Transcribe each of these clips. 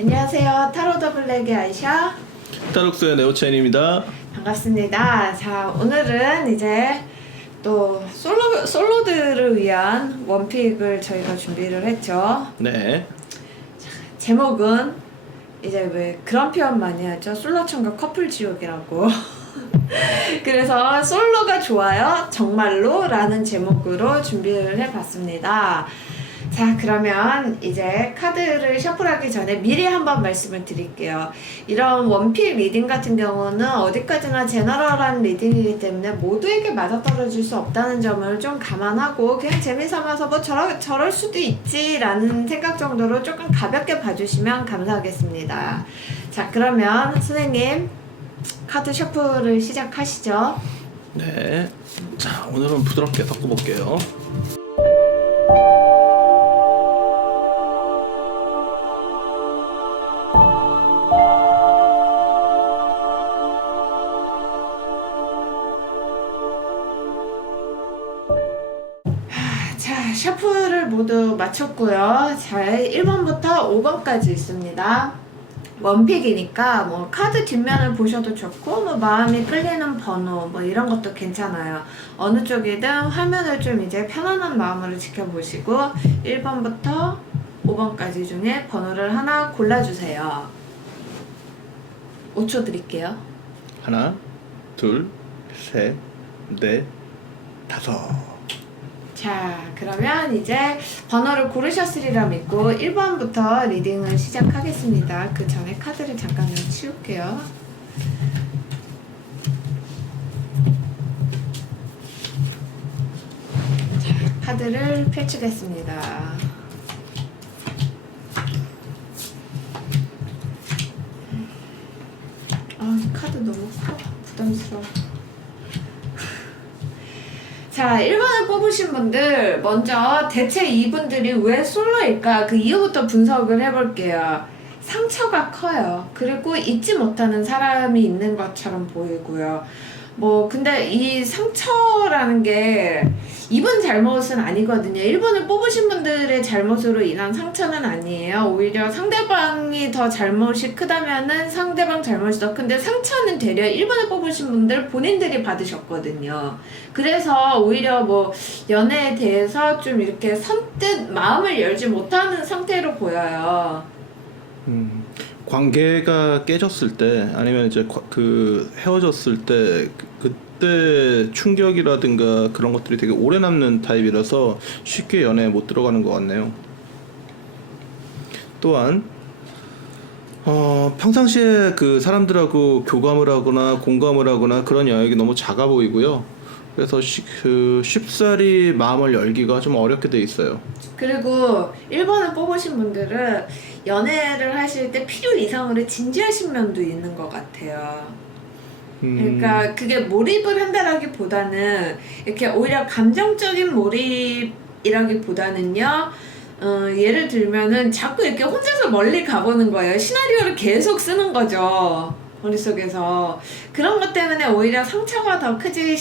안녕하세요. 타로 더 블랙의 아이샤. 타록스의 네오첸입니다. 반갑습니다. 자, 오늘은 이제 또 솔로들을 위한 원픽을 저희가 준비를 했죠. 네. 제목은 이제 왜 그런 표현 많이 하죠? 솔로천과 커플 지옥이라고. 그래서 솔로가 좋아요? 정말로? 라는 제목으로 준비를 해봤습니다. 자, 그러면 이제 카드를 셔플하기 전에 미리 한번 말씀을 드릴게요. 이런 원픽 리딩 같은 경우는 어디까지나 제너럴한 리딩이기 때문에 모두에게 맞아떨어질 수 없다는 점을 좀 감안하고 그냥 재미삼아서 뭐 저럴 수도 있지 라는 생각 정도로 조금 가볍게 봐주시면 감사하겠습니다. 자, 그러면 선생님 카드 셔플을 시작하시죠. 네. 자, 오늘은 부드럽게 섞어볼게요. 자, 셔플을 모두 마쳤고요. 자, 1번부터 5번까지 있습니다. 원픽이니까 뭐 카드 뒷면을 보셔도 좋고 뭐 마음이 끌리는 번호 뭐 이런 것도 괜찮아요. 어느 쪽이든 화면을 좀 이제 편안한 마음으로 지켜보시고 1번부터 5번까지 중에 번호를 하나 골라주세요. 5초 드릴게요. 하나, 둘, 셋, 넷, 다섯. 자, 그러면 이제 번호를 고르셨으리라 믿고 1번부터 리딩을 시작하겠습니다. 그 전에 카드를 잠깐만 치울게요. 자, 카드를 펼치겠습니다. 아, 카드 너무 커. 부담스러워. 자, 1번을 뽑으신 분들 먼저 대체 이분들이 왜 솔로일까 그 이유부터 분석을 해볼게요. 상처가 커요. 그리고 잊지 못하는 사람이 있는 것처럼 보이고요. 뭐 근데 이 상처라는 게 이분 잘못은 아니거든요. 1번을 뽑으신 분들의 잘못으로 인한 상처는 아니에요. 오히려 상대방이 더 잘못이 크다면은 상대방 잘못이 더 큰데 상처는 되려 1번을 뽑으신 분들 본인들이 받으셨거든요. 그래서 오히려 뭐 연애에 대해서 좀 이렇게 선뜻 마음을 열지 못하는 상태로 보여요. 관계가 깨졌을 때 아니면 이제 그 헤어졌을 때 그때 충격이라든가 그런 것들이 되게 오래 남는 타입이라서 쉽게 연애에 못 들어가는 것 같네요. 또한 평상시에 그 사람들하고 교감을 하거나 공감을 하거나 그런 영역이 너무 작아 보이고요. 그래서 쉽사리 마음을 열기가 좀 어렵게 돼 있어요. 그리고 1번을 뽑으신 분들은 연애를 하실 때 필요 이상으로 진지하신 면도 있는 것 같아요. 그러니까 그게 몰입을 한다라기보다는 이렇게 오히려 감정적인 몰입이라기보다는요. 예를 들면은 자꾸 이렇게 혼자서 멀리 가보는 거예요. 시나리오를 계속 쓰는 거죠. 머릿속에서. 그런 것 때문에 오히려 상처가 더 크지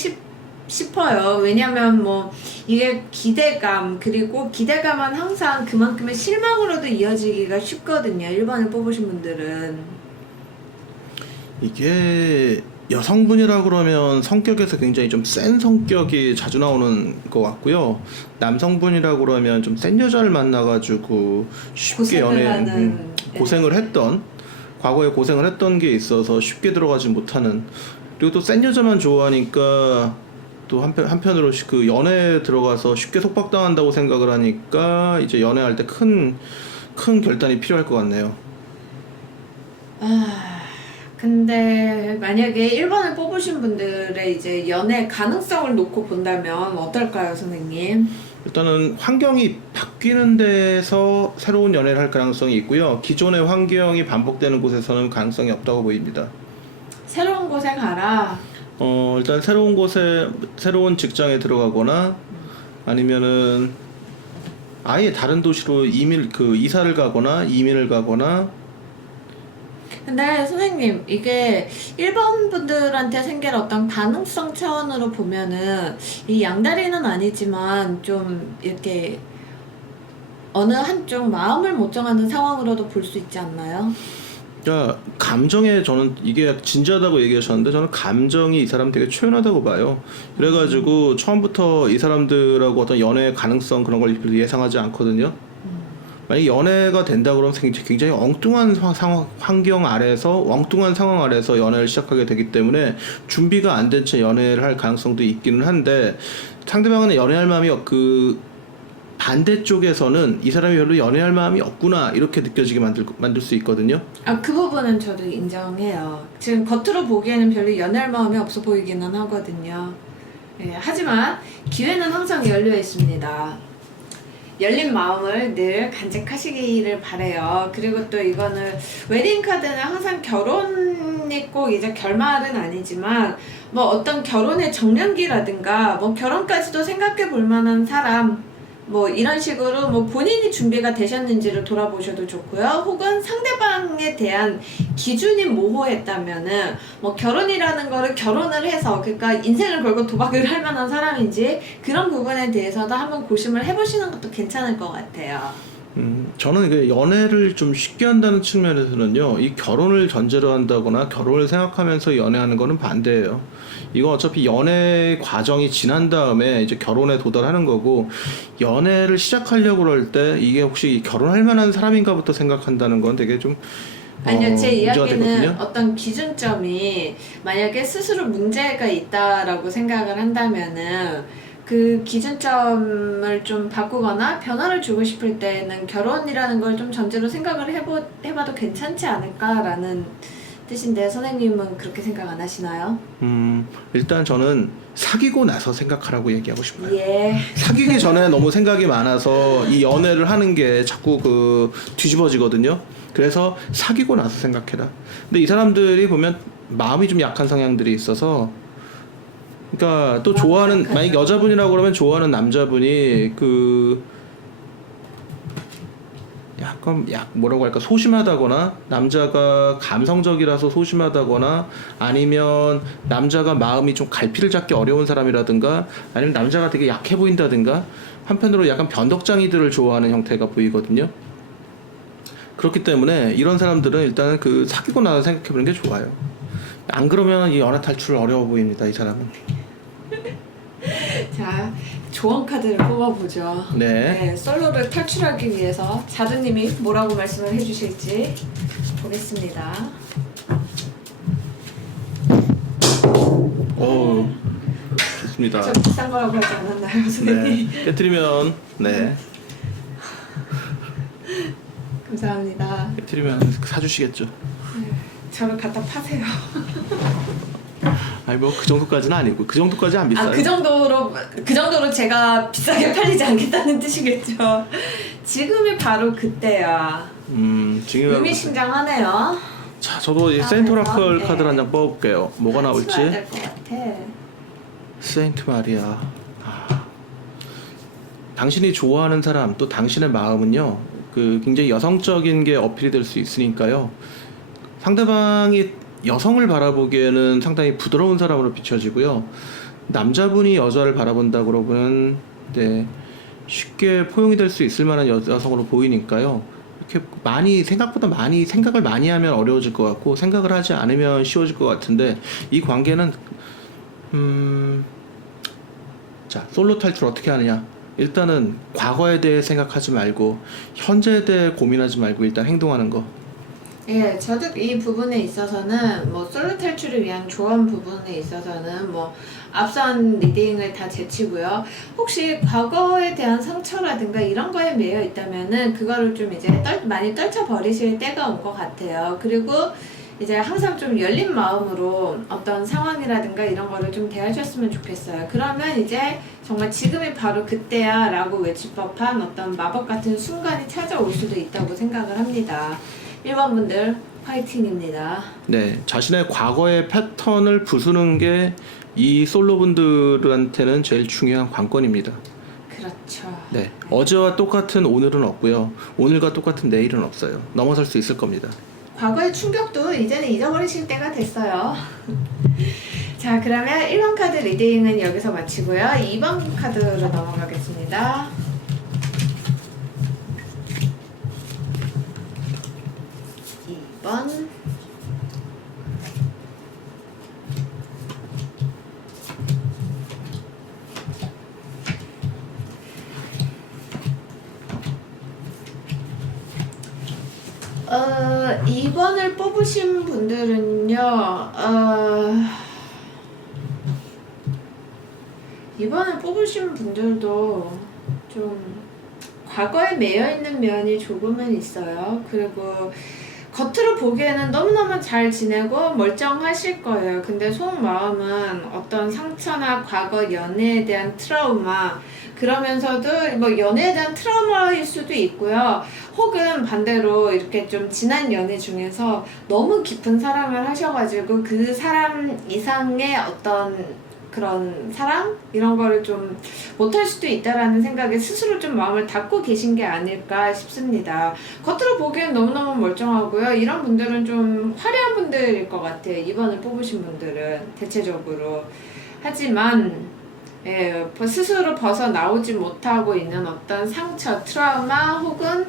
싶어요. 왜냐면 뭐 이게 기대감, 그리고 기대감은 항상 그만큼의 실망으로도 이어지기가 쉽거든요. 1번을 뽑으신 분들은. 이게 여성분이라 그러면 성격에서 굉장히 좀 센 성격이 자주 나오는 것 같고요. 남성분이라 그러면 좀 센 여자를 만나가지고 쉽게 고생을 했던, 과거에 고생을 했던 게 있어서 쉽게 들어가지 못하는, 그리고 또 센 여자만 좋아하니까 또 한편으로 그 연애에 들어가서 쉽게 속박당한다고 생각을 하니까 이제 연애할 때 큰 결단이 필요할 것 같네요. 근데 만약에 1번을 뽑으신 분들의 이제 연애 가능성을 놓고 본다면 어떨까요, 선생님? 일단은 환경이 바뀌는 데서 새로운 연애를 할 가능성이 있고요. 기존의 환경이 반복되는 곳에서는 가능성이 없다고 보입니다. 새로운 곳에 가라. 일단 새로운 곳에, 새로운 직장에 들어가거나 아니면은 아예 다른 도시로 이사를 가거나 이민을 가거나. 근데 선생님, 이게 1번 분들한테 생길 어떤 가능성 차원으로 보면은 이 양다리는 아니지만 좀 이렇게 어느 한쪽 마음을 못 정하는 상황으로도 볼 수 있지 않나요? 그러니까 감정에 저는 이게 진지하다고 얘기하셨는데 저는 감정이 이 사람 되게 초연하다고 봐요. 그래가지고 처음부터 이 사람들하고 어떤 연애 가능성 그런 걸 예상하지 않거든요. 만약에 연애가 된다 그러면 굉장히 엉뚱한 환경 아래서 엉뚱한 상황 아래서 연애를 시작하게 되기 때문에 준비가 안 된 채 연애를 할 가능성도 있기는 한데 상대방은 연애할 마음이 반대쪽에서는 이 사람이 별로 연애할 마음이 없구나 이렇게 느껴지게 만들 수 있거든요. 그 부분은 저도 인정해요. 지금 겉으로 보기에는 별로 연애할 마음이 없어 보이기는 하거든요. 예, 하지만 기회는 항상 열려 있습니다. 열린 마음을 늘 간직하시기를 바래요. 그리고 또 이거는 웨딩 카드는 항상 결혼이 꼭 이제 결말은 아니지만 뭐 어떤 결혼의 정년기라든가 뭐 결혼까지도 생각해 볼 만한 사람 뭐 이런 식으로 뭐 본인이 준비가 되셨는지를 돌아보셔도 좋고요. 혹은 상대방에 대한 기준이 모호했다면은 뭐 결혼이라는 거를 결혼을 해서 그러니까 인생을 걸고 도박을 할 만한 사람인지 그런 부분에 대해서도 한번 고심을 해보시는 것도 괜찮을 것 같아요. 저는 그 연애를 좀 쉽게 한다는 측면에서는요, 이 결혼을 전제로 한다거나 결혼을 생각하면서 연애하는 거는 반대예요. 이거 어차피 연애 과정이 지난 다음에 이제 결혼에 도달하는 거고, 연애를 시작하려고 그럴 때 이게 혹시 결혼할 만한 사람인가부터 생각한다는 건 되게 좀 아니요, 제 문제가 이야기는 되거든요. 어떤 기준점이 만약에 스스로 문제가 있다라고 생각을 한다면은 그 기준점을 좀 바꾸거나 변화를 주고 싶을 때는 결혼이라는 걸 좀 전제로 생각을 해봐도 괜찮지 않을까라는 뜻인데 선생님은 그렇게 생각 안 하시나요? 일단 저는 사귀고 나서 생각하라고 얘기하고 싶어요. 예. 사귀기 전에 너무 생각이 많아서 이 연애를 하는 게 자꾸 뒤집어지거든요. 그래서 사귀고 나서 생각해라. 근데 이 사람들이 보면 마음이 좀 약한 성향들이 있어서, 그러니까 또 좋아하는, 만약 여자분이라고 그러면 좋아하는 남자분이 약간 뭐라고 할까, 소심하다거나 남자가 감성적이라서 소심하다거나 아니면 남자가 마음이 좀 갈피를 잡기 어려운 사람이라든가 아니면 남자가 되게 약해 보인다든가 한편으로 약간 변덕장이들을 좋아하는 형태가 보이거든요. 그렇기 때문에 이런 사람들은 일단은 사귀고 나서 생각해보는 게 좋아요. 안 그러면 이 연애 탈출 어려워 보입니다, 이 사람은. 자, 조언 카드를 뽑아보죠. 네. 솔로를 탈출하기 위해서 자두님이 뭐라고 말씀을 해주실지 보겠습니다. 오, 좋습니다. 좀 비싼 거라고 하지 않았나요, 선생님? 네. 깨트리면, 네. 감사합니다. 깨트리면 사주시겠죠. 저를 갖다 파세요. 아니 뭐 그 정도까지는 아니고, 그 정도까지 안 비싸요. 그 정도로 제가 비싸게 팔리지 않겠다는 뜻이겠죠. 지금이 바로 그때야. 지금 의미심장하네요. 자, 저도 이 세인토라클 네. 카드를 한 장 뽑아볼게요. 뭐가 나올지. 될것 같아. 세인트 마리아. 당신이 좋아하는 사람, 또 당신의 마음은요, 굉장히 여성적인 게 어필이 될 수 있으니까요. 상대방이 여성을 바라보기에는 상당히 부드러운 사람으로 비춰지고요. 남자분이 여자를 바라본다 그러면 쉽게 포용이 될 수 있을 만한 여성으로 보이니까요. 이렇게 생각보다 생각을 많이 하면 어려워질 것 같고, 생각을 하지 않으면 쉬워질 것 같은데, 이 관계는, 자, 솔로 탈출 어떻게 하느냐. 일단은 과거에 대해 생각하지 말고, 현재에 대해 고민하지 말고, 일단 행동하는 거. 예, 저도 이 부분에 있어서는 뭐 솔로 탈출을 위한 조언 부분에 있어서는 뭐 앞선 리딩을 다 제치고요. 혹시 과거에 대한 상처라든가 이런 거에 매여 있다면은 그거를 좀 이제 많이 떨쳐버리실 때가 온 것 같아요. 그리고 이제 항상 좀 열린 마음으로 어떤 상황이라든가 이런 거를 좀 대하셨으면 좋겠어요. 그러면 이제 정말 지금이 바로 그때야 라고 외칠 법한 어떤 마법 같은 순간이 찾아올 수도 있다고 생각을 합니다. 1번 분들 화이팅입니다. 네, 자신의 과거의 패턴을 부수는 게 이 솔로분들한테는 제일 중요한 관건입니다. 그렇죠. 네, 어제와 똑같은 오늘은 없고요. 오늘과 똑같은 내일은 없어요. 넘어설 수 있을 겁니다. 과거의 충격도 이제는 잊어버리실 때가 됐어요. 자, 그러면 1번 카드 리딩은 여기서 마치고요. 2번 카드로 넘어가겠습니다. 2번. 어, 2번을 뽑으신 분들은요, 2번을 뽑으신 분들도 좀 과거에 매여 있는 면이 조금은 있어요. 그리고 겉으로 보기에는 너무너무 잘 지내고 멀쩡하실 거예요. 근데 속마음은 어떤 상처나 과거 연애에 대한 트라우마, 그러면서도 뭐 연애에 대한 트라우마일 수도 있고요. 혹은 반대로 이렇게 좀 지난 연애 중에서 너무 깊은 사랑을 하셔가지고 그 사람 이상의 어떤 그런 사랑? 이런 거를 좀 못할 수도 있다라는 생각에 스스로 좀 마음을 닫고 계신 게 아닐까 싶습니다. 겉으로 보기엔 너무너무 멀쩡하고요. 이런 분들은 좀 화려한 분들일 것 같아요. 2번을 뽑으신 분들은 대체적으로. 하지만 예, 스스로 벗어나오지 못하고 있는 어떤 상처, 트라우마 혹은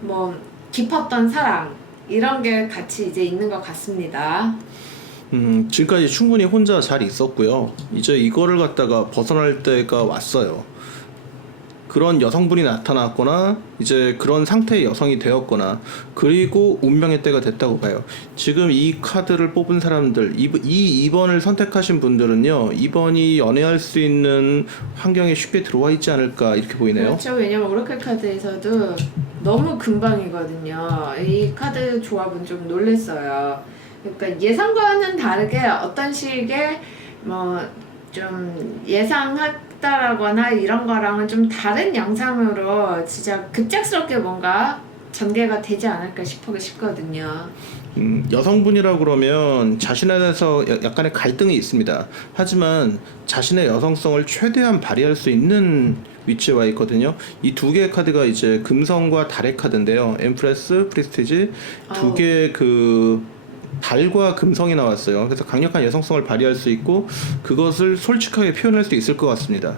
뭐 깊었던 사랑 이런 게 같이 이제 있는 것 같습니다. 지금까지 충분히 혼자 잘 있었고요. 이제 이거를 갖다가 벗어날 때가 왔어요. 그런 여성분이 나타났거나 이제 그런 상태의 여성이 되었거나 그리고 운명의 때가 됐다고 봐요. 지금 이 카드를 뽑은 사람들, 이 2번을 선택하신 분들은요, 2번이 연애할 수 있는 환경에 쉽게 들어와 있지 않을까 이렇게 보이네요. 그렇죠. 왜냐면 오라클 카드에서도 너무 금방이거든요. 이 카드 조합은 좀 놀랬어요. 그러니까 예상과는 다르게 어떤 식의 뭐 좀 예상했다라거나 이런 거랑은 좀 다른 양상으로 진짜 급작스럽게 뭔가 전개가 되지 않을까 싶거든요. 여성분이라고 그러면 자신에 대해서 약간의 갈등이 있습니다. 하지만 자신의 여성성을 최대한 발휘할 수 있는 위치에 와 있거든요. 이 두 개의 카드가 이제 금성과 달의 카드인데요. 엠프레스, 프리스티지 두 개의 그 달과 금성이 나왔어요. 그래서 강력한 여성성을 발휘할 수 있고 그것을 솔직하게 표현할 수 있을 것 같습니다.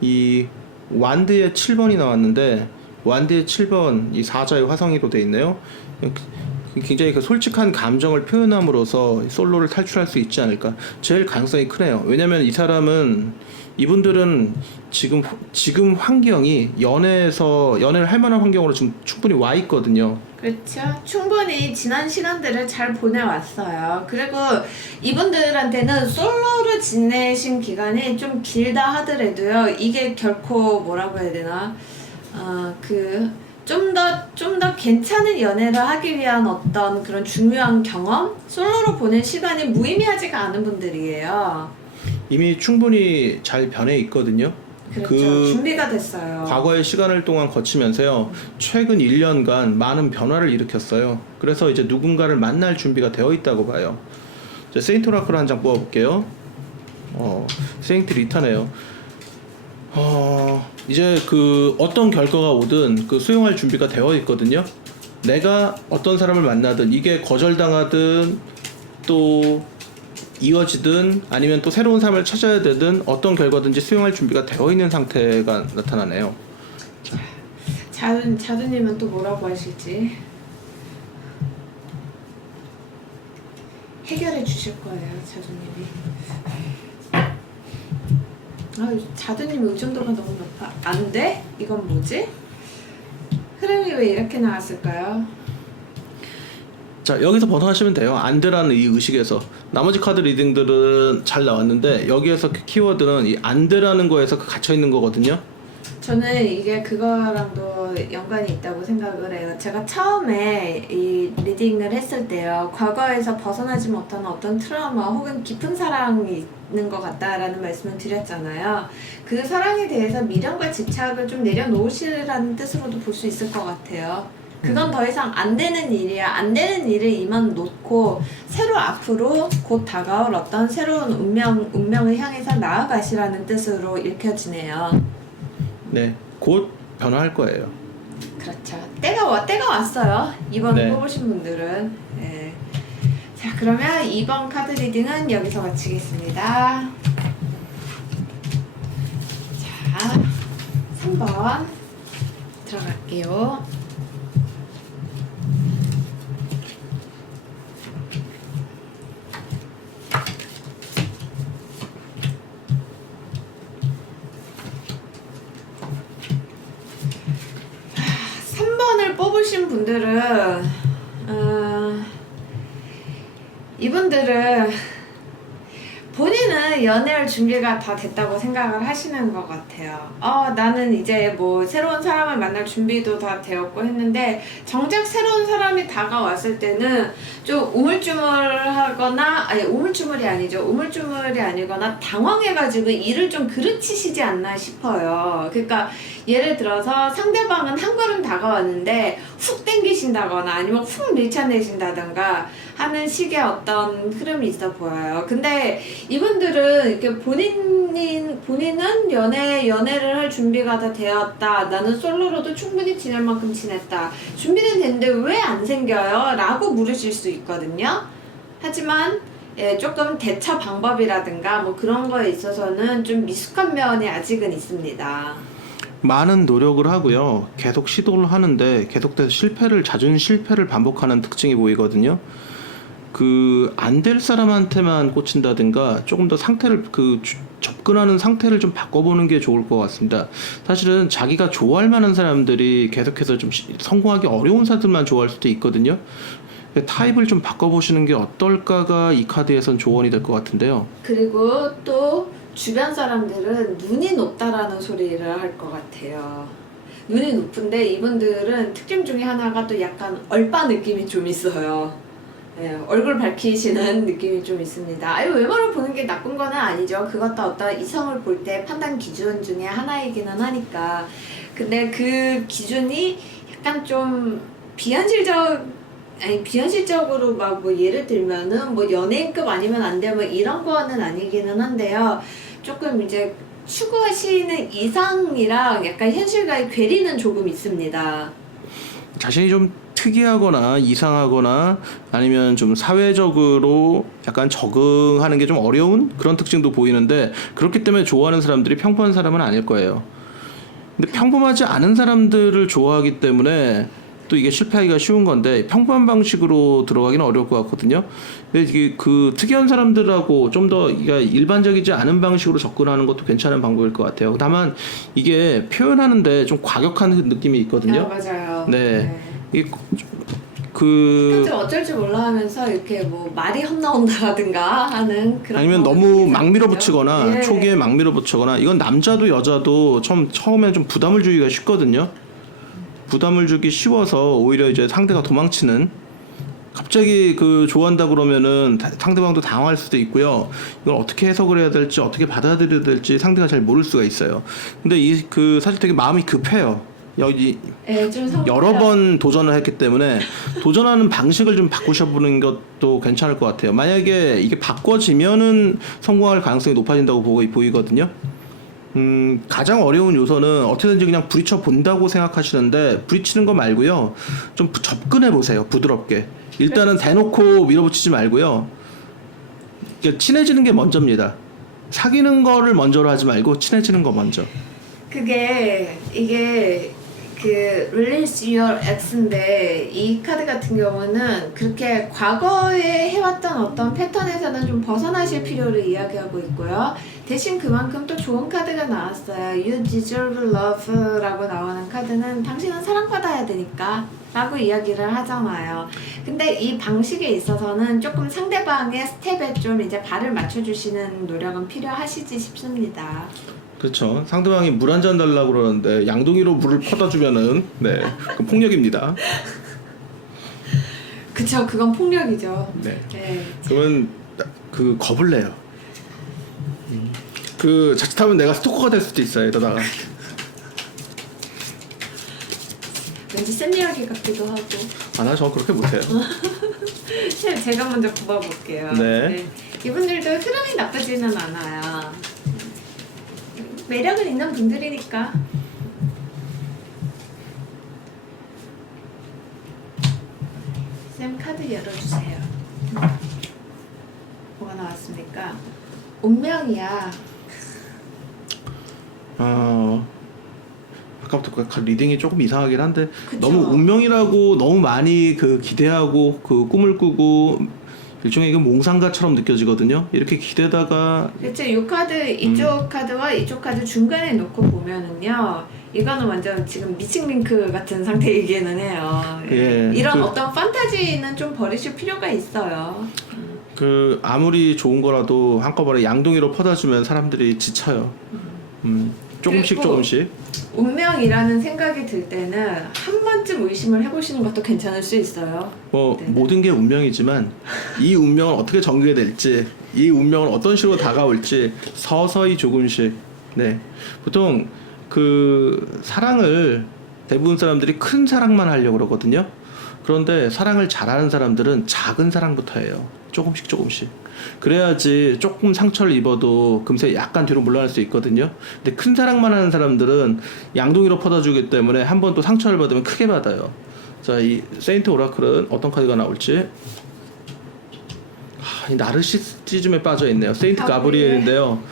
이 완드의 7번이 나왔는데 완드의 7번 이 사자의 화성이로 되어 있네요. 굉장히 그 솔직한 감정을 표현함으로써 솔로를 탈출할 수 있지 않을까. 제일 가능성이 크네요. 왜냐면 이 사람은 이분들은 지금 환경이 연애를 할 만한 환경으로 지금 충분히 와 있거든요. 그렇죠. 충분히 지난 시간들을 잘 보내왔어요. 그리고 이분들한테는 솔로로 지내신 기간이 좀 길다 하더라도요. 이게 결코 뭐라고 해야 되나? 좀 더 괜찮은 연애를 하기 위한 어떤 그런 중요한 경험? 솔로로 보낸 시간이 무의미하지가 않은 분들이에요. 이미 충분히 잘 변해 있거든요. 그렇죠. 준비가 됐어요. 과거의 시간을 동안 거치면서요. 최근 1년간 많은 변화를 일으켰어요. 그래서 이제 누군가를 만날 준비가 되어 있다고 봐요. 이제 세인트 오라클 한 장 뽑아볼게요. 세인트 리타네요. 이제 그 어떤 결과가 오든 그 수용할 준비가 되어 있거든요. 내가 어떤 사람을 만나든 이게 거절당하든 또 이어지든 아니면 또 새로운 삶을 찾아야 되든 어떤 결과든지 수용할 준비가 되어 있는 상태가 나타나네요. 자두님은 또 뭐라고 하실지 해결해 주실 거예요, 자두님이. 자두님 의존도가 너무 높아. 안 돼? 이건 뭐지? 흐름이 왜 이렇게 나왔을까요? 자, 여기서 벗어나시면 돼요. 안 되라는 이 의식에서. 나머지 카드 리딩들은 잘 나왔는데 여기에서 그 키워드는 이 안 되라는 거에서 갇혀 있는 거거든요. 저는 이게 그거랑도 연관이 있다고 생각을 해요. 제가 처음에 이 리딩을 했을 때요. 과거에서 벗어나지 못하는 어떤 트라우마 혹은 깊은 사랑이 있는 것 같다라는 말씀을 드렸잖아요. 그 사랑에 대해서 미련과 집착을 좀 내려놓으시라는 뜻으로도 볼 수 있을 것 같아요. 그건 더 이상 안 되는 일이야. 안 되는 일을 이만 놓고 새로 앞으로 곧 다가올 어떤 새로운 운명을 향해서 나아가시라는 뜻으로 읽혀지네요. 네, 곧 변화할 거예요. 그렇죠. 때가 왔어요. 2번 네. 뽑으신 분들은. 네. 자, 그러면 2번 카드 리딩은 여기서 마치겠습니다. 자, 3번 들어갈게요. 오신 분들은 이분들은 본인은 연애할 준비가 다 됐다고 생각을 하시는 것 같아요. 나는 이제 뭐 새로운 사람을 만날 준비도 다 되었고 했는데 정작 새로운 사람이 다가왔을 때는 좀 우물쭈물하거나 아니 우물쭈물이 아니거나 당황해가지고 일을 좀 그르치시지 않나 싶어요. 그러니까 예를 들어서 상대방은 한 걸음 다가왔는데 훅 땡기신다거나 아니면 훅 밀쳐내신다던가 하는 식의 어떤 흐름이 있어 보여요. 근데 이분들은 이렇게 본인은 연애를 할 준비가 다 되었다. 나는 솔로로도 충분히 지낼 만큼 지냈다. 준비는 됐는데 왜 안 생겨요? 라고 물으실 수 있거든요. 하지만 조금 대처 방법이라든가 뭐 그런 거에 있어서는 좀 미숙한 면이 아직은 있습니다. 많은 노력을 하고요. 계속 시도를 하는데 계속해서 잦은 실패를 반복하는 특징이 보이거든요. 안 될 사람한테만 꽂힌다든가 조금 더 상태를 접근하는 상태를 좀 바꿔보는 게 좋을 것 같습니다. 사실은 자기가 좋아할 만한 사람들이 계속해서 좀 성공하기 어려운 사람들만 좋아할 수도 있거든요. 타입을 좀 바꿔보시는 게 어떨까가 이 카드에선 조언이 될 것 같은데요. 그리고 또 주변 사람들은 눈이 높다라는 소리를 할 것 같아요. 눈이 높은데 이분들은 특징 중에 하나가 또 약간 얼빠 느낌이 좀 있어요. 네, 얼굴 밝히시는 느낌이 좀 있습니다. 외모를 보는 게 나쁜 건 아니죠. 그것도 어떤 이성을 볼 때 판단 기준 중에 하나이기는 하니까. 근데 그 기준이 약간 좀 비현실적으로 막 뭐 예를 들면은 뭐 연예인급 아니면 안 돼 뭐 이런 거는 아니기는 한데요. 조금 이제 추구하시는 이상이랑 약간 현실과의 괴리는 조금 있습니다. 자신이 좀 특이하거나 이상하거나 아니면 좀 사회적으로 약간 적응하는 게 좀 어려운 그런 특징도 보이는데, 그렇기 때문에 좋아하는 사람들이 평범한 사람은 아닐 거예요. 근데 평범하지 않은 사람들을 좋아하기 때문에 또 이게 실패하기가 쉬운 건데, 평범한 방식으로 들어가기는 어려울 것 같거든요. 근데 이게 특이한 사람들하고 좀 더 일반적이지 않은 방식으로 접근하는 것도 괜찮은 방법일 것 같아요. 다만 이게 표현하는데 좀 과격한 느낌이 있거든요. 맞아요. 네. 이게 좀 어쩔 줄 몰라 하면서 이렇게 뭐 말이 헛나온다든가 하는 그런, 아니면 너무 막 밀어붙이거나 예. 초기에 막 밀어붙이거나, 이건 남자도 여자도 처음엔 좀 부담을 주기가 쉽거든요. 부담을 주기 쉬워서 오히려 이제 상대가 도망치는, 갑자기 좋아한다 그러면은 상대방도 당황할 수도 있고요. 이걸 어떻게 해석을 해야 될지 어떻게 받아들여야 될지 상대가 잘 모를 수가 있어요. 근데 사실 되게 마음이 급해요. 좀 여러 번 도전을 했기 때문에 도전하는 방식을 좀 바꾸셔보는 것도 괜찮을 것 같아요. 만약에 이게 바꿔지면은 성공할 가능성이 높아진다고 보이거든요. 가장 어려운 요소는 어떻게든지 그냥 부딪혀 본다고 생각하시는데, 부딪히는 거 말고요, 좀 접근해 보세요. 부드럽게. 일단은 대놓고 밀어붙이지 말고요. 친해지는 게 먼저입니다. 사귀는 거를 먼저로 하지 말고 친해지는 거 먼저. 이게 Release Your X인데, 이 카드 같은 경우는 그렇게 과거에 해왔던 어떤 패턴에서는 좀 벗어나실 필요를 이야기하고 있고요. 대신 그만큼 또 좋은 카드가 나왔어요. You Deserve Love 라고 나오는 카드는 당신은 사랑받아야 되니까 라고 이야기를 하잖아요. 근데 이 방식에 있어서는 조금 상대방의 스텝에 좀 이제 발을 맞춰주시는 노력은 필요하시지 싶습니다. 그렇죠. 상대방이 물 한 잔 달라고 그러는데 양동이로 물을 퍼다 주면은 그건 폭력입니다. 그쵸, 그건 폭력이죠. 네. 네. 그러면 겁을 내요. 자칫하면 내가 스토커가 될 수도 있어요. 이러다가. 왠지 센 이야기 같기도 하고. 저 그렇게 못해요. 제가 먼저 굽어볼게요. 네. 이분들도 흐름이 나쁘지는 않아요. 매력은 있는 분들이니까. 쌤 카드 열어주세요. 뭐가 나왔습니까? 운명이야. 아까부터 리딩이 조금 이상하긴 한데, 그쵸? 너무 운명이라고 너무 많이 기대하고 꿈을 꾸고 일종의 이거 몽상가처럼 느껴지거든요. 이렇게 기대다가 그렇죠. 이 카드 이쪽 카드와 이쪽 카드 중간에 놓고 보면은요. 이거는 완전 지금 미칭 링크 같은 상태이기는 해요. 예, 이런 어떤 판타지는 좀 버리실 필요가 있어요. 그 아무리 좋은 거라도 한꺼번에 양동이로 퍼다주면 사람들이 지쳐요. 조금씩 그리고 조금씩. 운명이라는 생각이 들 때는 한 번쯤 의심을 해보시는 것도 괜찮을 수 있어요. 뭐 네. 모든 게 운명이지만 이 운명을 어떻게 전개될지, 이 운명을 어떤 식으로 다가올지 서서히 조금씩. 네, 보통 그 사랑을 대부분 사람들이 큰 사랑만 하려고 그러거든요. 그런데 사랑을 잘하는 사람들은 작은 사랑부터 해요. 조금씩 조금씩. 그래야지 조금 상처를 입어도 금세 약간 뒤로 물러날 수 있거든요. 근데 큰 사랑만 하는 사람들은 양동이로 퍼다주기 때문에 한 번 또 상처를 받으면 크게 받아요. 자, 이 세인트 오라클은 어떤 카드가 나올지. 이 나르시시즘에 빠져 있네요. 세인트 가브리엘인데요.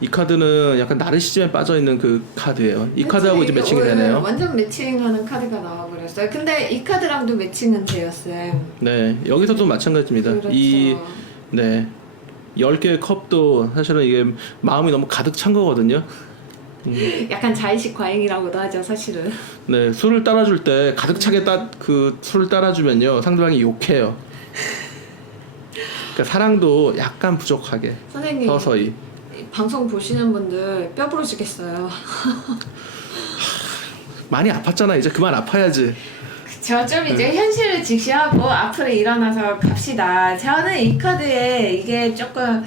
이 카드는 약간 나르시즘에 빠져 있는 그 카드예요. 이 카드하고 이제 매칭이 되네요. 완전 매칭하는 카드가 나와버렸어요. 근데 이 카드랑도 매칭은 돼요, 쌤. 네, 여기서도 마찬가지입니다. 그렇죠. 네, 10개의 컵도 사실은 이게 마음이 너무 가득 찬 거거든요. 약간 자의식 과잉이라고도 하죠, 사실은. 네, 술을 따라줄 때 가득 차게 그 술을 따라주면요 상대방이 욕해요. 그러니까 사랑도 약간 부족하게 선생님, 서서히. 방송 보시는 분들 뼈 부러지겠어요. 많이 아팠잖아. 이제 그만 아파야지. 저 좀 이제 현실을 직시하고 앞으로 일어나서 갑시다. 저는 이 카드에 이게 조금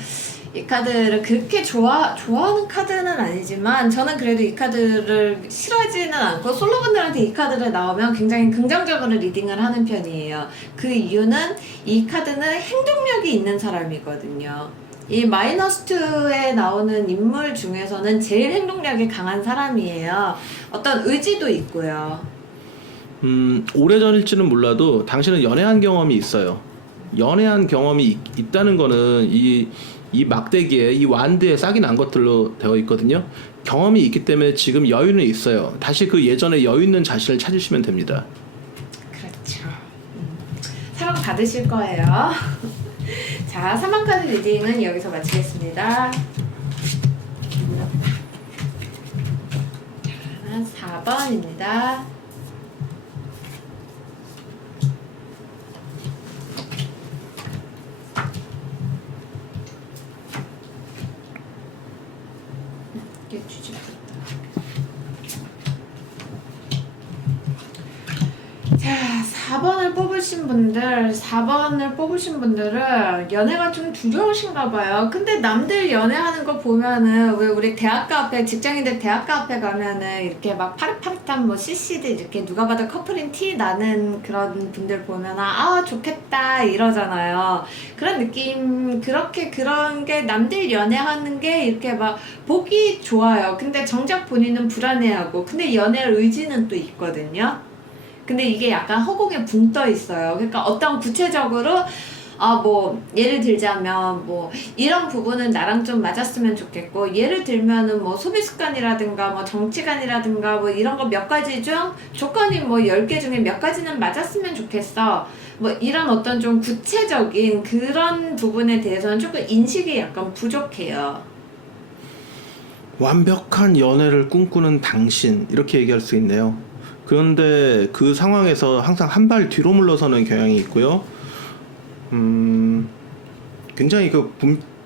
이 카드를 그렇게 좋아하는 카드는 아니지만 저는 그래도 이 카드를 싫어하지는 않고 솔로분들한테 이 카드를 나오면 굉장히 긍정적으로 리딩을 하는 편이에요. 그 이유는 이 카드는 행동력이 있는 사람이거든요. 이 마이너스2에 나오는 인물 중에서는 제일 행동력이 강한 사람이에요. 어떤 의지도 있고요. 오래전일지는 몰라도 당신은 연애한 경험이 있어요. 연애한 경험이 있다는 거는 이 막대기에 이 완드에 싹이 난 것들로 되어 있거든요. 경험이 있기 때문에 지금 여유는 있어요. 다시 그 예전에 여유 있는 자신을 찾으시면 됩니다. 그렇죠. 사랑 받으실 거예요. 자, 3번 카드 리딩은 여기서 마치겠습니다. 자, 4번입니다. 이게 뒤집혔다. 자, 4번을 뽑으신 분들은 연애가 좀 두려우신가 봐요. 근데 남들 연애하는 거 보면은 왜 우리 대학가 앞에 직장인들 대학가 앞에 가면은 이렇게 막 파릇파릇한 뭐 CC들 이렇게 누가 봐도 커플인 티 나는 그런 분들 보면 아 좋겠다 이러잖아요. 그런 느낌 그런 게 남들 연애하는 게 이렇게 막 보기 좋아요. 근데 정작 본인은 불안해하고 근데 연애할 의지는 또 있거든요. 근데 이게 약간 허공에 붕 떠 있어요. 그러니까 어떤 구체적으로 뭐 예를 들자면 뭐 이런 부분은 나랑 좀 맞았으면 좋겠고 예를 들면은 뭐 소비 습관이라든가 뭐 정치관이라든가 뭐 이런 거 몇 가지 중 조건이 뭐 10개 중에 몇 가지는 맞았으면 좋겠어. 뭐 이런 어떤 좀 구체적인 그런 부분에 대해서는 조금 인식이 약간 부족해요. 완벽한 연애를 꿈꾸는 당신 이렇게 얘기할 수 있네요. 그런데 그 상황에서 항상 한 발 뒤로 물러서는 경향이 있고요. 굉장히 그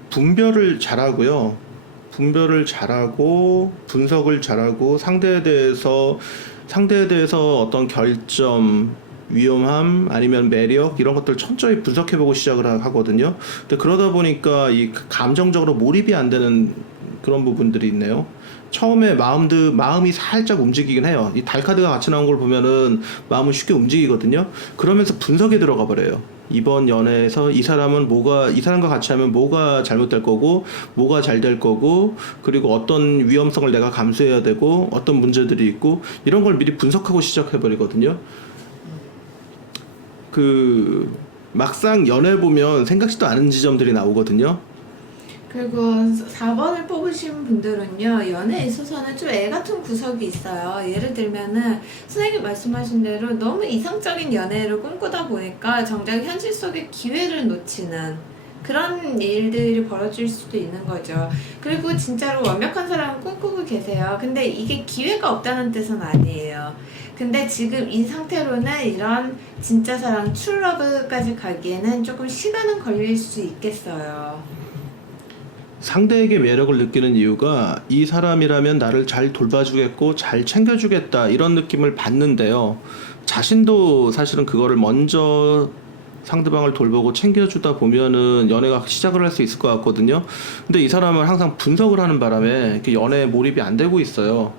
분별을 잘하고요. 분별을 잘하고 분석을 잘하고 상대에 대해서 어떤 결점, 위험함 아니면 매력 이런 것들을 천천히 분석해보고 시작을 하거든요. 근데 그러다 보니까 이 감정적으로 몰입이 안 되는 그런 부분들이 있네요. 처음에 마음이 살짝 움직이긴 해요. 이 달 카드가 같이 나온 걸 보면은 마음은 쉽게 움직이거든요. 그러면서 분석에 들어가 버려요. 이번 연애에서 이 사람과 같이 하면 뭐가 잘못될 거고, 뭐가 잘 될 거고, 그리고 어떤 위험성을 내가 감수해야 되고, 어떤 문제들이 있고, 이런 걸 미리 분석하고 시작해 버리거든요. 막상 연애 보면 생각지도 않은 지점들이 나오거든요. 그리고 4번을 뽑으신 분들은요, 연애에 있어서는 좀 애 같은 구석이 있어요. 예를 들면은, 선생님이 말씀하신 대로 너무 이상적인 연애를 꿈꾸다 보니까 정작 현실 속의 기회를 놓치는 그런 일들이 벌어질 수도 있는 거죠. 그리고 진짜로 완벽한 사람을 꿈꾸고 계세요. 근데 이게 기회가 없다는 뜻은 아니에요. 근데 지금 이 상태로는 이런 진짜 사랑, 트루러브까지 가기에는 조금 시간은 걸릴 수 있겠어요. 상대에게 매력을 느끼는 이유가 이 사람이라면 나를 잘 돌봐주겠고 잘 챙겨주겠다 이런 느낌을 받는데요. 자신도 사실은 그거를 먼저 상대방을 돌보고 챙겨주다 보면은 연애가 시작을 할 수 있을 것 같거든요. 근데 이 사람은 항상 분석을 하는 바람에 이렇게 연애에 몰입이 안 되고 있어요.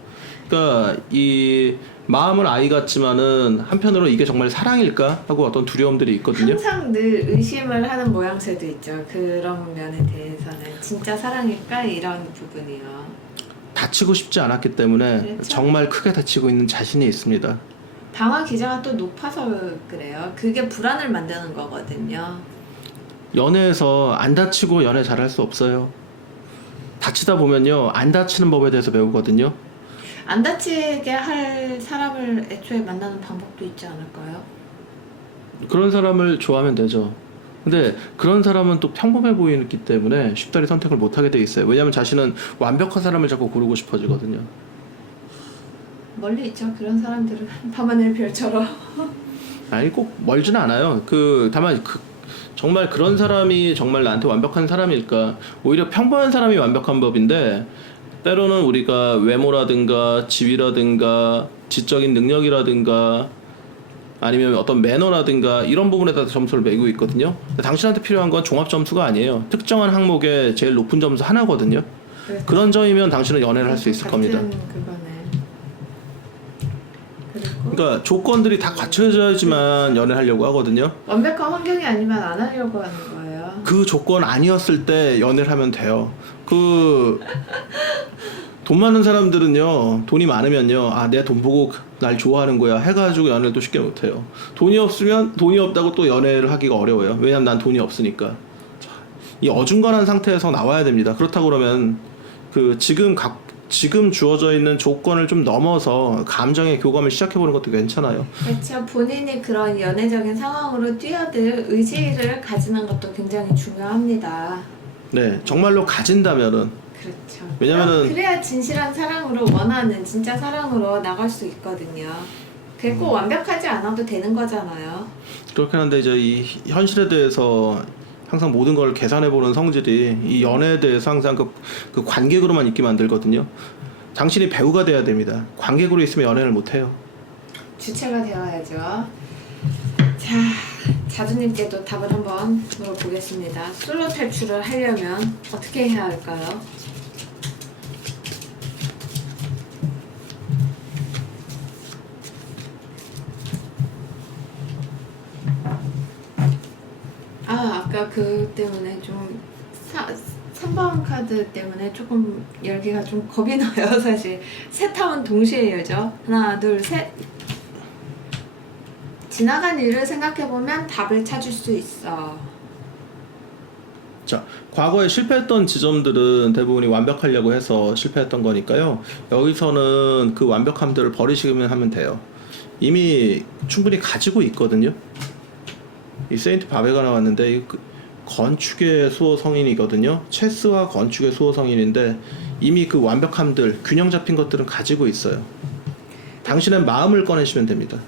그러니까 이 마음은 아이 같지만은 한편으로 이게 정말 사랑일까 하고 어떤 두려움들이 있거든요. 항상 늘 의심을 하는 모양새도 있죠. 그런 면에 대해서는 진짜 사랑일까 이런 부분이요. 다치고 싶지 않았기 때문에 그렇죠. 정말 크게 다치고 있는 자신이 있습니다. 방어 기제가 또 높아서 그래요. 그게 불안을 만드는 거거든요. 연애에서 안 다치고 연애 잘할 수 없어요. 다치다 보면요 안 다치는 법에 대해서 배우거든요. 안 다치게 할 사람을 애초에 만나는 방법도 있지 않을까요? 그런 사람을 좋아하면 되죠. 근데 그런 사람은 또 평범해 보이기 때문에 쉽사리 선택을 못하게 돼 있어요. 왜냐하면 자신은 완벽한 사람을 자꾸 고르고 싶어지거든요. 멀리 있죠. 그런 사람들은 밤하늘 별처럼. 아니 꼭 멀지는 않아요. 다만 정말 그런 사람이 정말 나한테 완벽한 사람일까? 오히려 평범한 사람이 완벽한 법인데 때로는 우리가 외모라든가 지위라든가 지적인 능력이라든가 아니면 어떤 매너라든가 이런 부분에 따라서 점수를 매기고 있거든요. 근데 당신한테 필요한 건 종합 점수가 아니에요. 특정한 항목에 제일 높은 점수 하나거든요. 그런 점이면 당신은 연애를 할 수 있을 겁니다. 그거네. 그리고 그러니까 조건들이 다 갖춰져야지만 연애를 하려고 하거든요. 완벽한 환경이 아니면 안 하려고 하는 거예요. 그 조건 아니었을 때 연애를 하면 돼요. 돈 많은 사람들은요, 돈이 많으면요, 아, 내가 돈 보고 날 좋아하는 거야 해가지고 연애를 또 쉽게 못해요. 돈이 없으면 돈이 없다고 또 연애를 하기가 어려워요. 왜냐면 난 돈이 없으니까. 자, 이 어중간한 상태에서 나와야 됩니다. 그렇다고 그러면 지금 주어져 있는 조건을 좀 넘어서 감정의 교감을 시작해보는 것도 괜찮아요. 그렇죠. 본인이 그런 연애적인 상황으로 뛰어들 의지를 가지는 것도 굉장히 중요합니다. 네, 정말로 가진다면은. 그렇죠. 왜냐면은 그래야 진실한 사랑으로 원하는 진짜 사랑으로 나갈 수 있거든요. 그게 꼭 완벽하지 않아도 되는 거잖아요. 그렇긴 한데 이제 이 현실에 대해서 항상 모든 걸 계산해보는 성질이 이 연애에 대해서 항상 그 관객으로만 있게 만들거든요. 당신이 배우가 돼야 됩니다. 관객으로 있으면 연애를 못해요. 주체가 되어야죠. 자, 자두님께도 답을 한번 물어보겠습니다. 솔로 탈출을 하려면 어떻게 해야 할까요? 아까 그 때문에 좀 3번 카드 때문에 조금 열기가 좀 겁이 나요, 사실. 세 탐은 동시에 열죠. 하나, 둘, 셋. 지나간 일을 생각해보면 답을 찾을 수 있어. 자, 과거에 실패했던 지점들은 대부분이 완벽하려고 해서 실패했던 거니까요. 여기서는 그 완벽함들을 버리시면 하면 돼요. 이미 충분히 가지고 있거든요. 이 세인트 바베가 나왔는데 이 건축의 수호 성인이거든요. 체스와 건축의 수호 성인인데 이미 그 완벽함들, 균형 잡힌 것들은 가지고 있어요. 당신의 마음을 꺼내시면 됩니다.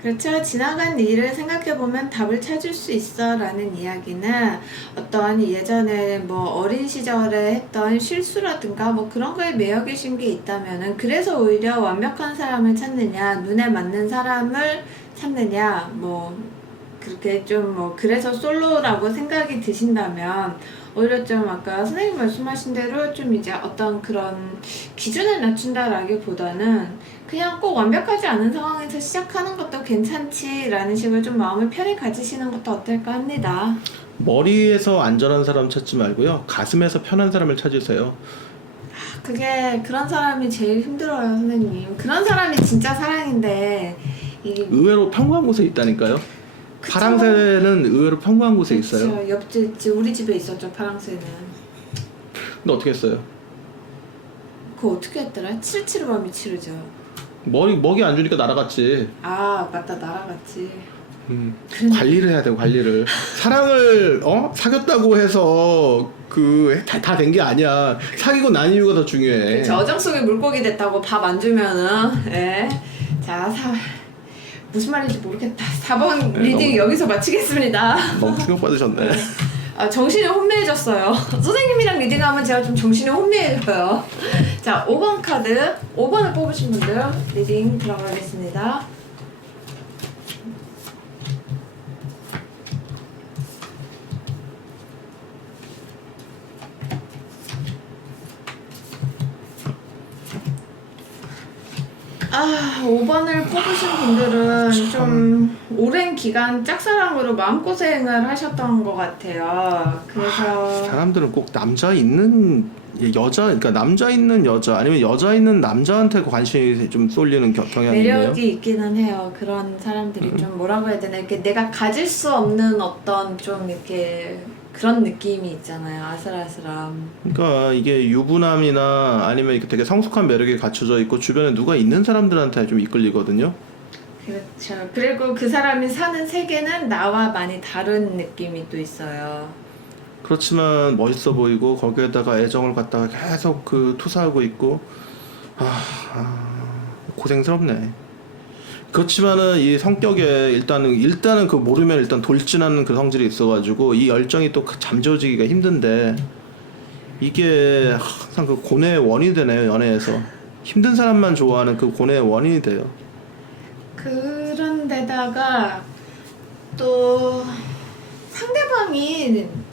그렇죠. 지나간 일을 생각해보면 답을 찾을 수 있어 라는 이야기는 어떤 예전에 뭐 어린 시절에 했던 실수라든가 뭐 그런 거에 매여 계신 게 있다면은 그래서 오히려 완벽한 사람을 찾느냐, 눈에 맞는 사람을 찾느냐, 뭐 그렇게 좀 뭐 그래서 솔로라고 생각이 드신다면 오히려 좀 아까 선생님 말씀하신 대로 좀 이제 어떤 그런 기준을 낮춘다라기보다는 그냥 꼭 완벽하지 않은 상황에서 시작하는 것도 괜찮지라는 식으로 좀 마음을 편히 가지시는 것도 어떨까 합니다. 머리에서 안전한 사람 찾지 말고요. 가슴에서 편한 사람을 찾으세요. 그게 그런 사람이 제일 힘들어요, 선생님. 그런 사람이 진짜 사랑인데 이게 의외로 평범한 곳에 있다니까요. 파랑새는 의외로 평범한 곳에 있어요. 그쵸. 옆집 우리 집에 있었죠 파랑새는. 근데 어떻게 했어요? 그거 어떻게 했더라? 치르치르만 미치르죠. 먹이 안 주니까 날아갔지. 아 맞다 날아갔지. 관리를 해야 돼 관리를. 사랑을 사귀었다고 해서 그 다 된 게 아니야. 사귀고 난 이유가 더 중요해. 저 어정 속에 물고기 됐다고 밥 안 주면은 예. 자 무슨 말인지 모르겠다. 4번 리딩 여기서 마치겠습니다. 너무 충격받으셨네. 정신이 혼미해졌어요. 선생님이랑 리딩하면 제가 좀 정신이 혼미해져요. 자 5번 카드 5번을 뽑으신 분들 리딩 들어가겠습니다. 아, 5번을 뽑으신 분들은 좀 오랜 기간 짝사랑으로 마음고생을 하셨던 것 같아요. 그래서 사람들은 꼭 남자 있는 여자, 그러니까 남자 있는 여자 아니면 여자 있는 남자한테 관심이 좀 쏠리는 경향이 있네요. 매력이 있기는 해요. 그런 사람들이 좀 뭐라고 해야 되나 이렇게 내가 가질 수 없는 어떤 좀 이렇게 그런 느낌이 있잖아요. 아슬아슬함. 그러니까 이게 유부남이나 아니면 이렇게 되게 성숙한 매력이 갖춰져 있고 주변에 누가 있는 사람들한테 좀 이끌리거든요. 그렇죠. 그리고 그 사람이 사는 세계는 나와 많이 다른 느낌이 또 있어요. 그렇지만 멋있어 보이고 거기에다가 애정을 갖다가 계속 그 투사하고 있고 고생스럽네. 그렇지만은 이 성격에 일단은 그 모르면 일단 돌진하는 그 성질이 있어가지고 이 열정이 또 잠재워지기가 힘든데 이게 항상 그 고뇌의 원인이 되네요. 연애에서 힘든 사람만 좋아하는 그 고뇌의 원인이 돼요. 그런데다가 또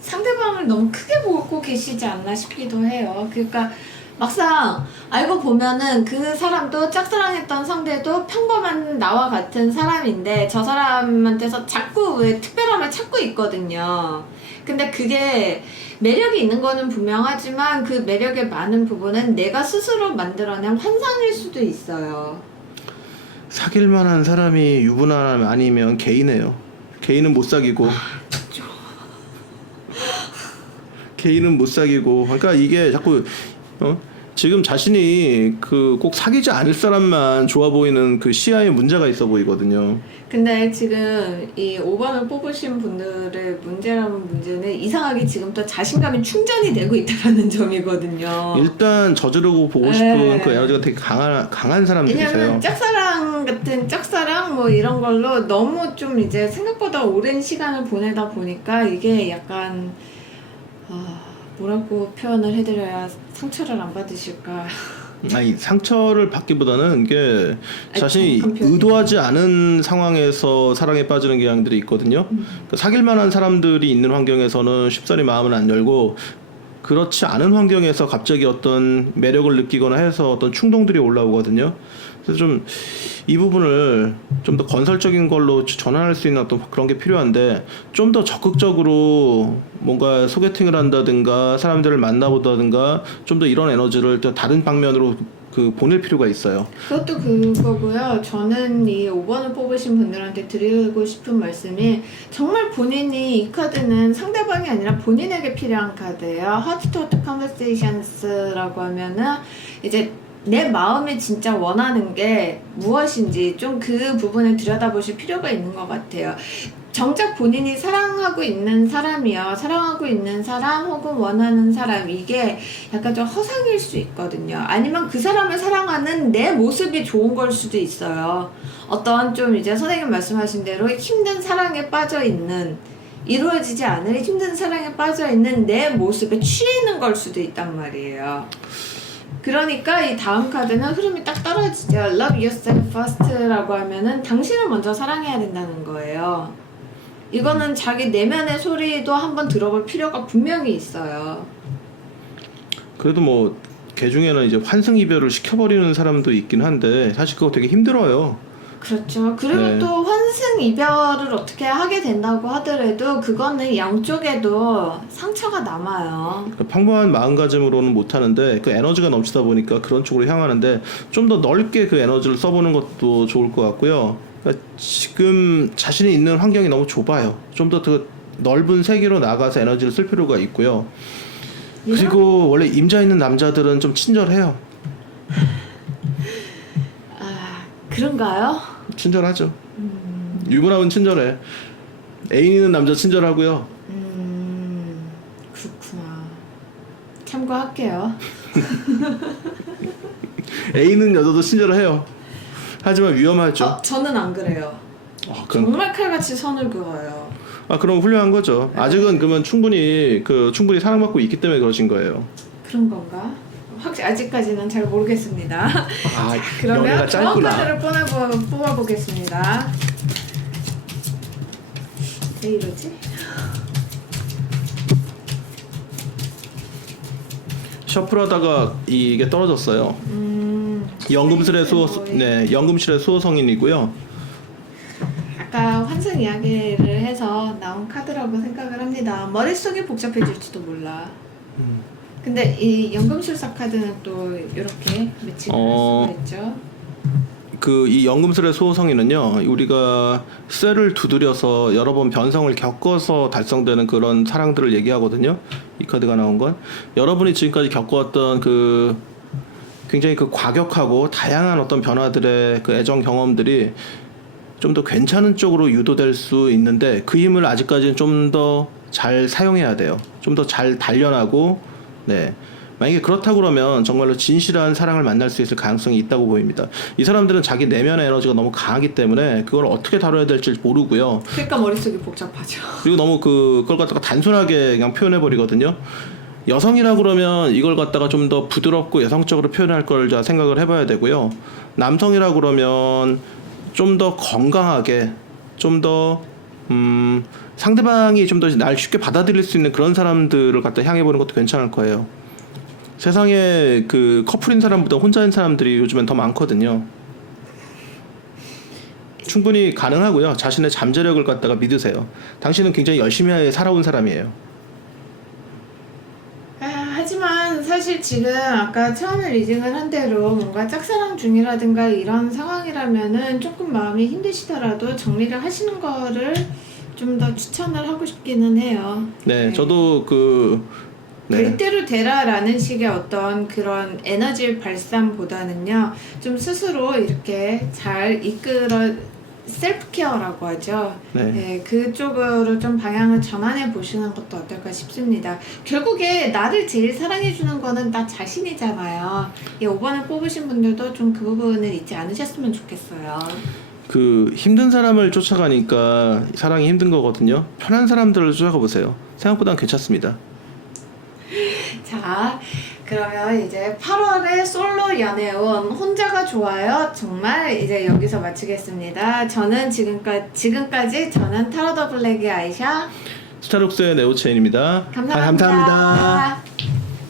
상대방을 너무 크게 보고 계시지 않나 싶기도 해요. 그러니까 막상 알고 보면은 그 사람도 짝사랑했던 상대도 평범한 나와 같은 사람인데 저 사람한테서 자꾸 왜 특별함을 찾고 있거든요. 근데 그게 매력이 있는 거는 분명하지만 그 매력의 많은 부분은 내가 스스로 만들어낸 환상일 수도 있어요. 사귈 만한 사람이 유부남 아니면 게이네요. 게이는 못 사귀고. 게이는 못 사귀고. 그러니까 이게 자꾸 지금 자신이 그 꼭 사귀지 않을 사람만 좋아 보이는 그 시야에 문제가 있어 보이거든요. 근데 지금 이 5번을 뽑으신 분들의 문제는 이상하게 지금 또 자신감이 충전이 되고 있다는 점이거든요. 일단 저지르고 보고 싶은 그 에너지가 되게 강한 사람들이세요. 왜냐면 짝사랑 뭐 이런 걸로 너무 좀 이제 생각보다 오랜 시간을 보내다 보니까 이게 약간 뭐라고 표현을 해드려야 상처를 안 받으실까. 아니 상처를 받기보다는 이게 자신이 의도하지 않은 상황에서 사랑에 빠지는 경향들이 있거든요. 그러니까 사귈 만한 사람들이 있는 환경에서는 쉽사리 마음을 안 열고 그렇지 않은 환경에서 갑자기 어떤 매력을 느끼거나 해서 어떤 충동들이 올라오거든요. 그래서 좀 이 부분을 좀 더 건설적인 걸로 전환할 수 있는 어떤 그런 게 필요한데 좀 더 적극적으로 뭔가 소개팅을 한다든가 사람들을 만나보다든가 좀 더 이런 에너지를 또 다른 방면으로 그 보낼 필요가 있어요. 그것도 그거고요. 저는 이 5번을 뽑으신 분들한테 드리고 싶은 말씀이 정말 본인이 이 카드는 상대방이 아니라 본인에게 필요한 카드예요. Heart to Heart Conversations라고 하면은 이제 내 마음이 진짜 원하는 게 무엇인지 좀 그 부분을 들여다보실 필요가 있는 것 같아요. 정작 본인이 사랑하고 있는 사람이요. 사랑하고 있는 사람 혹은 원하는 사람 이게 약간 좀 허상일 수 있거든요. 아니면 그 사람을 사랑하는 내 모습이 좋은 걸 수도 있어요. 어떤 좀 이제 선생님 말씀하신 대로 힘든 사랑에 빠져 있는 이루어지지 않을 힘든 사랑에 빠져 있는 내 모습에 취해 있는 걸 수도 있단 말이에요. 그러니까 이 다음 카드는 흐름이 딱 떨어지죠. Love yourself first라고 하면은 당신을 먼저 사랑해야 된다는 거예요. 이거는 자기 내면의 소리도 한번 들어볼 필요가 분명히 있어요. 그래도 뭐 개 중에는 이제 환승 이별을 시켜버리는 사람도 있긴 한데 사실 그거 되게 힘들어요. 그렇죠. 그리고 네. 또 환승 이별을 어떻게 하게 된다고 하더라도 그거는 양쪽에도 상처가 남아요. 그러니까 평범한 마음가짐으로는 못하는데 그 에너지가 넘치다 보니까 그런 쪽으로 향하는데 좀 더 넓게 그 에너지를 써보는 것도 좋을 것 같고요. 그러니까 지금 자신이 있는 환경이 너무 좁아요. 좀 더 넓은 세계로 나가서 에너지를 쓸 필요가 있고요. 그리고 원래 임자 있는 남자들은 좀 친절해요. 아, 그런가요? 친절하죠. 유부남은 친절해. 애인 있는 남자 친절하고요. 그렇구나. 참고할게요. 애인 있는 여자도 친절해요. 하지만 위험하죠. 저는 안 그래요. 그럼, 정말 칼같이 선을 그어요. 그럼 훌륭한 거죠. 아직은 그러면 충분히 사랑받고 있기 때문에 그러신 거예요. 그런 건가? 아직까지는 잘 모르겠습니다. 그러면 연애가 다음 짧구나. 카드를 뽑아보겠습니다. 왜 이러지? 셔플하다가 이게 떨어졌어요. 연금술의 연금술의 수호성인이고요. 아까 환승 이야기를 해서 나온 카드라고 생각을 합니다. 머릿속이 복잡해질지도 몰라. 근데 이 연금술사 카드는 또 이렇게 매칭을 할 수가 있죠. 이 연금술의 수호성인은요, 우리가 쇠를 두드려서 여러 번 변성을 겪어서 달성되는 그런 사랑들을 얘기하거든요. 이 카드가 나온 건 여러분이 지금까지 겪어왔던 굉장히 과격하고 다양한 어떤 변화들의 애정 경험들이 좀 더 괜찮은 쪽으로 유도될 수 있는데 그 힘을 아직까지는 좀 더 잘 사용해야 돼요. 좀 더 잘 단련하고, 만약에 그렇다고 그러면 정말로 진실한 사랑을 만날 수 있을 가능성이 있다고 보입니다. 이 사람들은 자기 내면의 에너지가 너무 강하기 때문에 그걸 어떻게 다뤄야 될지 모르고요. 그러니까 머릿속이 복잡하죠. 그리고 너무 그걸 갖다가 단순하게 그냥 표현해 버리거든요. 여성이라 그러면 이걸 갖다가 좀 더 부드럽고 여성적으로 표현할 걸 생각을 해봐야 되고요. 남성이라 그러면 좀 더 건강하게, 좀 더 상대방이 좀 더 날 쉽게 받아들일 수 있는 그런 사람들을 갖다 향해 보는 것도 괜찮을 거예요. 세상에 커플인 사람보다 혼자인 사람들이 요즘엔 더 많거든요. 충분히 가능하고요. 자신의 잠재력을 갖다가 믿으세요. 당신은 굉장히 열심히 살아온 사람이에요. 하지만 사실 지금 아까 처음에 리딩을 한 대로 뭔가 짝사랑 중이라든가 이런 상황이라면은 조금 마음이 힘드시더라도 정리를 하시는 거를 좀 더 추천을 하고 싶기는 해요. 저도 될 대로 되라라는 식의 어떤 그런 에너지 발산보다는요, 좀 스스로 이렇게 잘 이끌어 셀프 케어라고 하죠. 그쪽으로 좀 방향을 전환해 보시는 것도 어떨까 싶습니다. 결국에 나를 제일 사랑해 주는 거는 나 자신이잖아요. 5번을 뽑으신 분들도 좀 그 부분을 잊지 않으셨으면 좋겠어요. 힘든 사람을 쫓아가니까 사랑이 힘든 거거든요. 편한 사람들을 쫓아가 보세요. 생각보다는 괜찮습니다. 자, 그러면 이제 8월에 솔로 연애운 혼자가 좋아요. 정말 이제 여기서 마치겠습니다. 저는 지금까지 저는 타로 더 블랙의 아이샤, 스타룩스의 네오체인입니다. 감사합니다.